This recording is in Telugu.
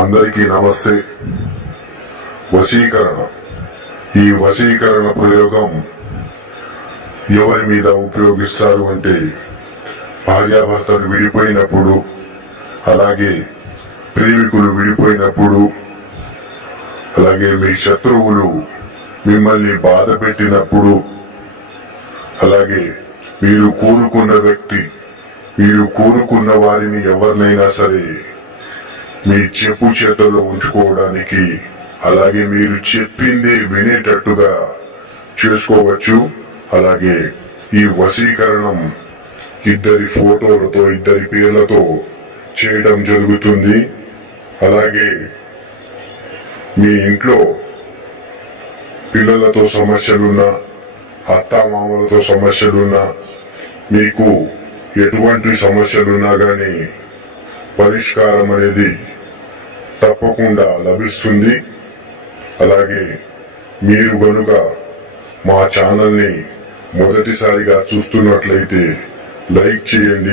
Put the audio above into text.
అందరికీ నమస్తే. వశీకరణ. ఈ వశీకరణ ప్రయోగం ఎవరి మీద ఉపయోగిస్తారు అంటే భార్యాభర్తలు విడిపోయినప్పుడు, అలాగే ప్రేమికులు విడిపోయినప్పుడు, అలాగే మీ శత్రువులు మిమ్మల్ని బాధ పెట్టినప్పుడు, అలాగే మీరు కోరుకున్న వ్యక్తి, మీరు కోరుకున్న వారిని ఎవరినైనా సరే మీ చెప్పు చేతుల్లో ఉంచుకోవడానికి, అలాగే మీరు చెప్పిందే వినేటట్టుగా చేసుకోవచ్చు. అలాగే ఈ వశీకరణం ఇద్దరి ఫోటోలతో, ఇద్దరి పేర్లతో చేయడం జరుగుతుంది. అలాగే మీ ఇంట్లో పిల్లలతో సమస్యలున్నా, అత్తామామలతో సమస్యలున్నా, మీకు ఎటువంటి సమస్యలున్నా గానీ పరిష్కారం అనేది తప్పకుండా లభిస్తుంది. అలాగే మీరు గనుక మా ఛానల్ని మొదటిసారిగా చూస్తున్నట్లయితే లైక్ చేయండి.